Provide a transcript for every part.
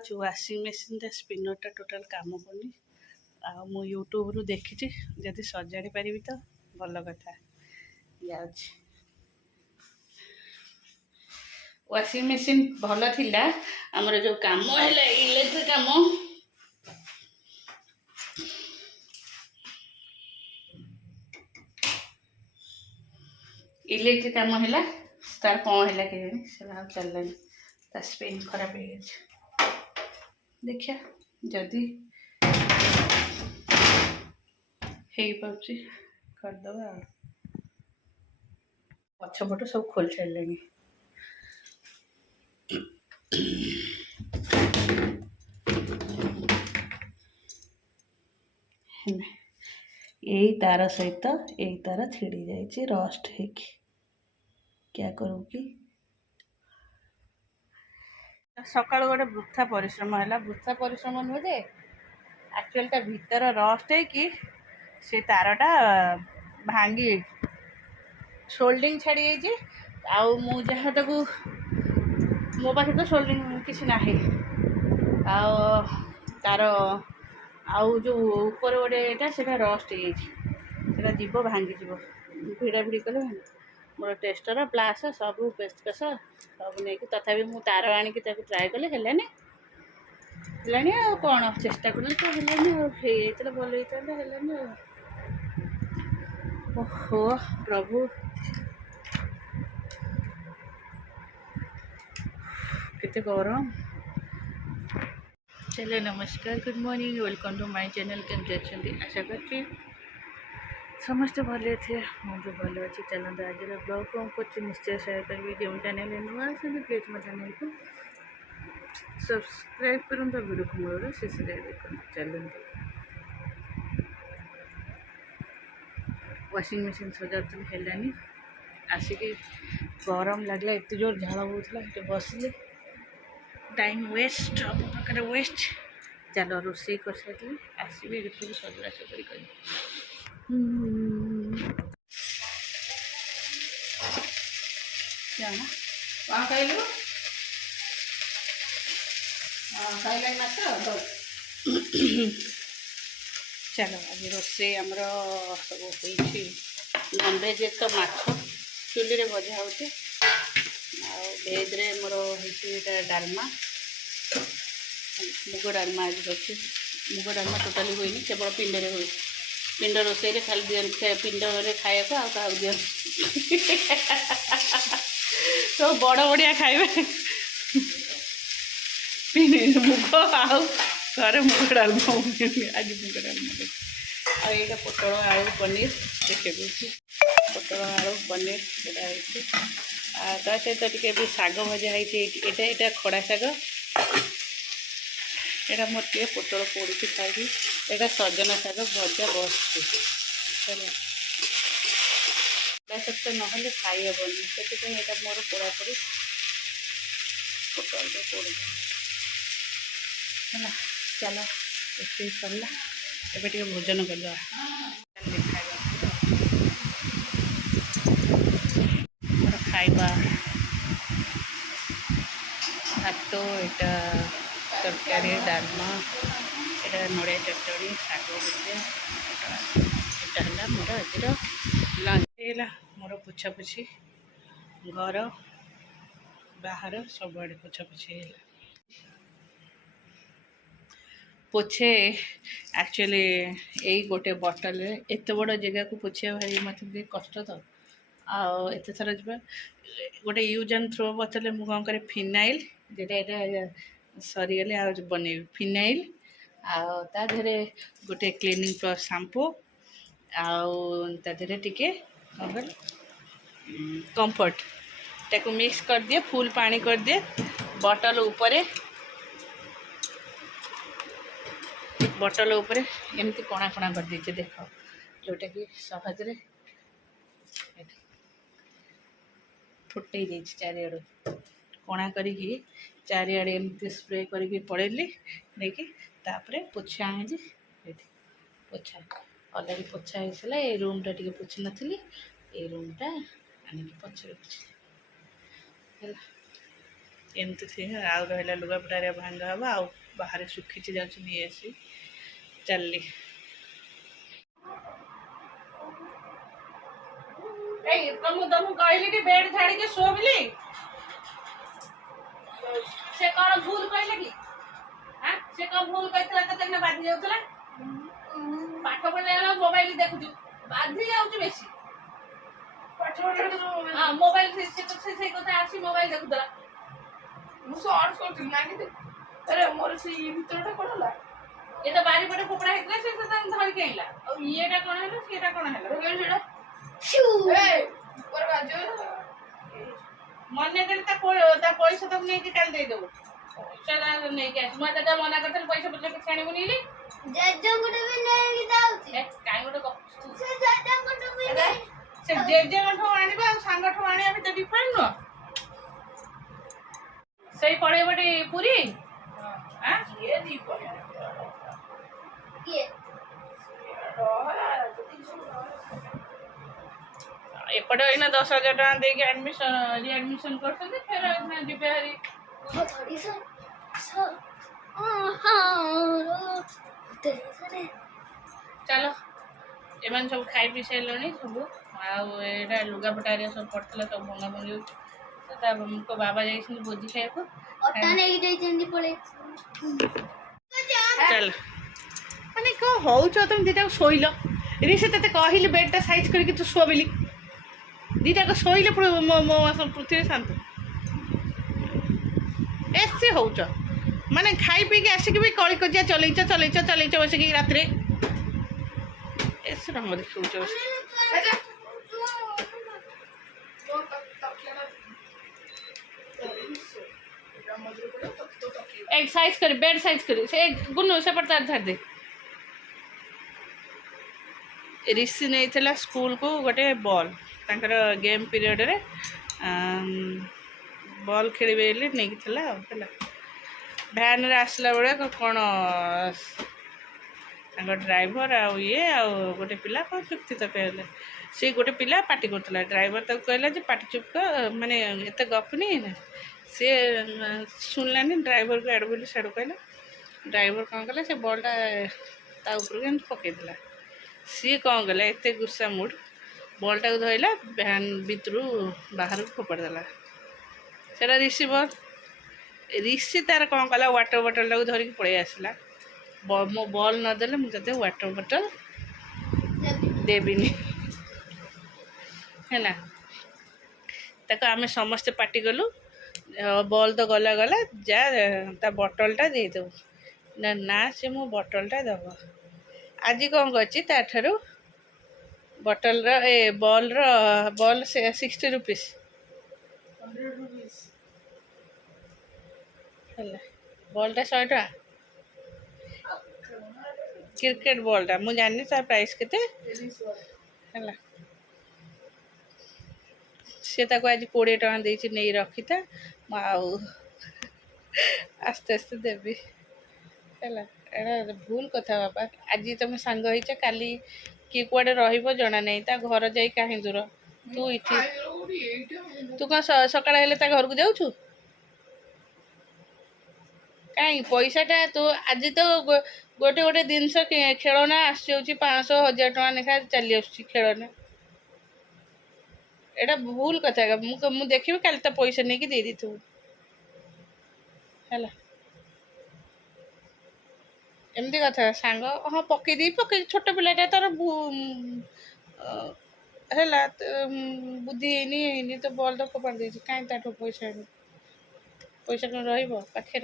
Washing machine स्पिनरटा total काम करनी मु यूट्यूब रु देखी जदि सजाड़ी पारि तो भल कथा वाशिंग मशीन भल थिला आमर जो काम है इलेक्ट्रिक काम इलेक्ट्रिक काम है तार कौन है कि चलनी स्पिन खराब हो देखिया जदि पार्टी करदे पछपट सब खोल सारे यही तार सहित यही तार छिड़ी जाइए रस्ट है क्या करूँ कि सकाल गोटे वृथा परिश्रम है वृथा परिश्रम नुहे एक्चुअली ता भीतर रस्ट है कि से तारटा भांगी सोल्डिंग छाड़ी जाइए आउ मु जहाँ ताकू मो पाखे तो सोल्डिंग किसी ना तार आउ जो ऊपर गोटे से रस्ट है जीव भांगी जीव भिड़ा भिड़ी कले मोर टेस्टर प्लास सब पेस्ट कस सब नहीं तथापि मु तार आणिकी ट्राए कले हेलानी कौन चेष्टा कले तो हेलानी होता भल होता हेलानी ओहो प्रभु केते गरम। चलो नमस्कार good morning welcome to my channel केमती अच्छी आशा कर समस्ते भले थे मुझे भल अच्छी चलते आज ब्लॉग कौन कर निश्चय शेयर करी जो चैनल नुआ आसती प्लीज मो चैनल को सब्सक्राइब करूँ वीडियो को मूल शेष देख चलते वाशिंग मशीन सजाती है आसिक गरम लगला एत जोर झाड़ होता बसले टाइम वेस्ट अब पाखे वेस्ट चलो रोसे कर सारी आसबे सब सजड़ा सजड़ी कर कहलु चलो आज रोसे आमर सब हो नॉनवेज तो माछ चुली भजा हो भेज मोर होता डालमा मुग डालमा आज अच्छे मुग डालमा टोटाली हुई केवल पिंडे हुई पिंड रोसे खाली दिखाँ पिंड खाया को आ दिं तो बड़ बढ़िया खाइबे मुग आए मुग डालमा आज मुग डालमा आईटा पोटल आलू पनीर देखिए पोटल आलू पनीर यहाँ ता सहित टी शाग भजा है खड़ा शाग यहाँ मोर टे पोटल पोड़ी खाई यहाँ सजना शाग भजा बस सत्य ना खाई हेनी से मोर पोड़ा पोड़ी पोटल पोड़ी है चलो रोषे सरला एबे भोजन करदा खाइबा भात यहाँ तरकारी डालमा यहाँ नड़िया चटनी शाग भजा यहाँ है मोर आज लंच मोर पोछापोछी घर बाहर सबुआड़े पोछापोछी पोछे एक्चुअली यही गोटे बटल एत बड़ जगह को पोछा भारी मतलब कष्ट तो आते थर गोटे यूज एंड थ्रो बोतल मुझे कौन करे फिनाइल जेटा सरीगले आ बन फिनाइल आधे गोटे क्लीनिंग प्लस शैम्पू आधे टिके कंफर्ट ताको मिक्स कर दिए फुल पानी कर दिए बटल ऊपर बटल उपरे एमती कणा कणा कर दीजिए देख जोटा कि सहज फुटे चारिआड़ कणा करी चारिआड़े एमती स्प्रे करके पड़ेली देखिए तापर पोछा आनी पोछा अलरेडी पोछा होता है रूमटा टी पोछि नी ये रूमटा आनिक पछे रखी ଏମିତି ଥିବ ଆଉ ରହିଲା ଲୁଗାପଟାରେ ଭାଙ୍ଗା ହବ ଆଉ ବାହାରେ ଶୁଖିଛି ଯାଉଛି ନେଇ ଆସି ଚାଲିଲି। ଏଇ ତମକୁ କହିଲି କି ବେଡ୍ ଛାଡ଼ିକି ଶୁଅ ବୋଲି ସେ କ'ଣ ଭୁଲ କହିଲେ କି? ସେ କ'ଣ ଭୁଲ କହିଥିଲା ତତେ ବାଧି ଯାଉଥିଲା? ପାଠ ପଢିଲା ମୋବାଇଲ ଦେଖୁଛୁ ବାଧି ଯାଉଛି ବେଶୀ। ହଁ ମୋବାଇଲ ସେଇ କଥା ଆସି ମୋବାଇଲ ଦେଖୁଥିଲା। ମୁଁ ସର୍ଚ୍ଚ କରୁଥିଲି ନା କି ଆରେ ମୋର ସେଇ ଭିତରଟା କ'ଣ ହେଲା? ଏ ତ ବାରିପଟେ ଫୋପଡ଼ା ହେଇଥିଲା ସେ ଧରିକି ଆଇଲା ଆଉ ଇଏଟା କ'ଣ ହେଲା ସେଟା କ'ଣ ହେଲା ମନେ କରି ତା ପଇସା ତାକୁ ନେଇକି କାଲି ଦେଇଦେବୁ। ପଇସା ନେଇକି ଆସି ମୁଁ ତତେ ମନା କରିଥିଲି ପଇସା ପତ୍ର କିଛି ଆଣିବୁ ନେଇଲି କାଇଁ ଗୋଟେ ସେ ଜେଜେଙ୍କଠୁ ଆଣିବା ଆଉ ସାଙ୍ଗଠୁ ଆଣିବା ଭିତରେ ଡିଫରେଣ୍ଟ ନୁହଁ। ସେଇ ପଳେଇବଟି ପୁରୀ ଏପଟେ ଏଇନା 10,000 ଟଙ୍କା ଦେଇକି ରିଆଡମିସନ କରୁଛନ୍ତି ଫେର ଯିବେ ହାରି। ଚାଲ ଏମାନେ ସବୁ ଖାଇ ପିଇ ସାରିଲେଣି ସବୁ ଆଉ ଏଇଟା ଲୁଗାପଟା ହେରିକା ସବୁ ପଡ଼ିଥିଲା ସବୁ ଭଙ୍ଗା ଭଙ୍ଗି ହେଉଛି। ତା ବାବା ଯାଇଛନ୍ତି ଭୋଜି ଖାଇବାକୁ ଚାଲ ମାନେ କ'ଣ ହଉଛ ତମେ ଦିଟାକୁ ଶୋଇଲ ରିସି ତତେ କହିଲି ବେଡ୍ଟା ସାଇଜ୍ କରିକି ତୁ ଶୁଅ ବୋଲି ଦିଟାକୁ ଶୋଇଲେ ପୃଥିବୀ ଶାନ୍ତ ଏତେ ହଉଛ ମାନେ ଖାଇ ପିଇକି ଆସିକି ବି କଳି କଜିଆ ଚଲେଇଛ ବସିକି ରାତିରେ ଏସେ ରଙ୍ଗ ଦେଖାଉଛ एक साइज करी बेड साइज करी से गुन्नू से पड़ता धर दे ऋषि नहीं स्कूल को गोटे बॉल तांकर गेम पीरियड रे बॉल खेलिबे नहीं भैन रे आसला बेले कौन ड्राइवर आउ ये गोटे पिला कौन चुप्ति तो कहले सी गोटे पिला पार्टी करता ड्राइवर तक कहला जे पार्टी चुप माने एत गपनी सी शुणलानी ड्राइवर को एड बोली साड़ू कहला ड्राइवर कौन कला से बॉलटा ता ऊपर पकईला सी कौन कला एत गुस्सा मूड बॉलटा को धरला भैन भितर बाहर को फोपाड़देला सेटा ऋषि तार कौन कला वाटर बटल टाक धरिक पलि आसला मो बॉल नदेले मुझे वाटर बटल देविनी है ताको आम समस्ते पार्टी कलु बॉल तो गला गला जा ता बटलटा देदेबू ना से मो बटलटा दब आज कौन कर बटल बॉल 60 रुपीस बॉलटा 100 टका क्रिकेट बॉलटा मुझे जानी तार प्राइस केते है सी ताको आज 20 टका देछि नहीं रखी था आउ आस्ते आस्ते देवी है एड़ा भूल कथा बाबा आज तुम सांग होइछ काली किए कुआडे रहिबो जना नहीं ता घर जाई काहे दूर तू इठी तू कौन सकाळ हेले ता घर को जाऊछु कहीं पैसाटा तो आज तो गोटे गोटे जिनस खेलना आसी 500-1000 टका लेखा चली आसुची खेलना एटा भूल कथा मु देखी काली तो पैसा नहीं दे दी तू है एमती कथा सांग हाँ पकईदी छोट पिलाटा तार है बुद्धि है तो बॉल तो फोपाड़ दे कहीं ताठू पैसा कौन रखे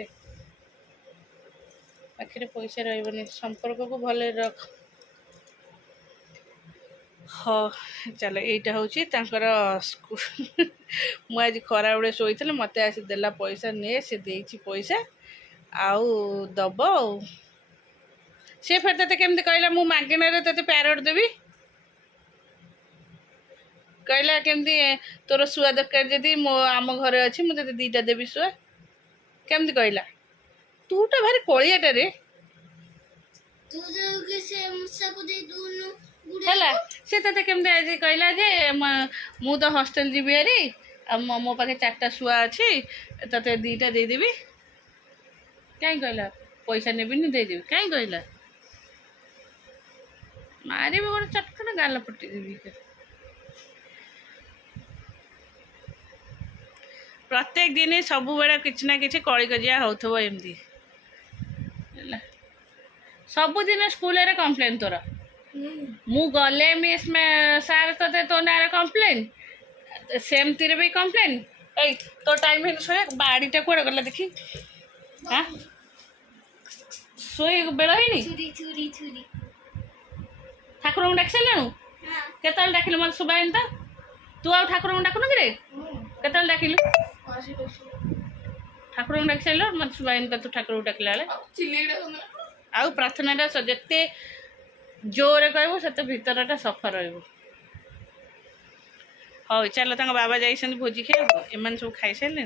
पाखे पैसा रही संपर्क को भले रख हाँ चलो यहीटा हूँ मु आज खरा बेड़े शोई मत आसी देला पैसा ने से देछि पैसा आउ दब सी फिर ते केमती कहला मु मागेनारे ते पैरट देवी कहला केमती तोर शुआ दरकार जदि मो आम घरे अच्छी मुझे 2टा देवी शुआ केमती कहला तू तो भारी कलियाटा रे तू जो के से मुसा को दे दूनु हला से तते केमते आज कहला जे मु तो हॉस्टल जीबी रे मो पाखे 4टा शुआ अच्छी ते 2टा देदेवी कहीं कहला पैसा नेबिनी देदेवी कहीं कहला मारे भी गोटे चटकन गाल पटी देवी प्रत्येक दिन सब बेले किसी ना कि कली कजिया होथबो एमती सबुदिन स्कूल रे कंप्लेन तोर मु गले मिस में सार ते तो ना कंप्लेन सेमती भी कंप्लेन ए तो टाइम है सोए बाड़ीटा कुआड़े गला देखी हाँ सोए बेल है ठाकुर को डाक सारू केत डाक मत सुबह तू आ ठाकुर को डाकुन कि केत डाकिलु ठाकुर को डाक सार मत सुबह तू ठाकुर को डाकला आउ प्रार्थनाटा जिते जोरे कहबो से भीतरटा सफा रहिबो हाँ चल तक बाबा जाइए भोजी खाया एम सब खाई सारे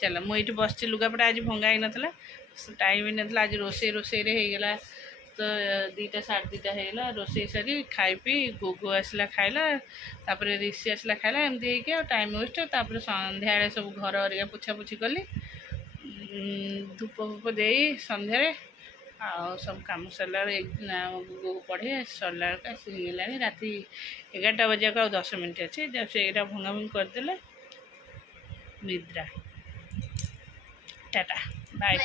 चल मुझे बस लुगापटा आज भंगा ही नाला टाइम ही नाला आज रोसे होगला तो 2टा 2:30 होगला रोसे सारी खाई पी गोगो आसला खाइला तापर ऋषि आसला खाइला एमती हो टाइम वेस्ट तापर संध्या सब घर हरिया पोछापोछी कली धूप फूप दे संध्या सब कम सरला पढ़े सरला राति 11टा बजे को 10 मिनट अच्छे जब से यहाँ भंगा भंगी करदे निद्रा टाटा बाय।